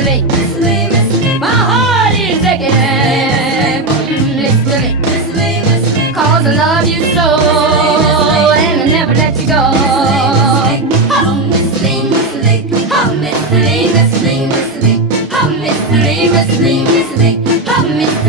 Mr. Lee, Mr. Lee, Mr. Lee. My heart is aching, Mr. Lee, Mr. Lee, Mr. Lee. 'Cause I love you so, and I never let you go. Oh, Mr. Lee, Mr. Lee, oh, Mr. Lee, Mr. Lee, Mr. Lee, oh, Mr. Lee, Mr. Lee, Mr. Lee, oh, Mr.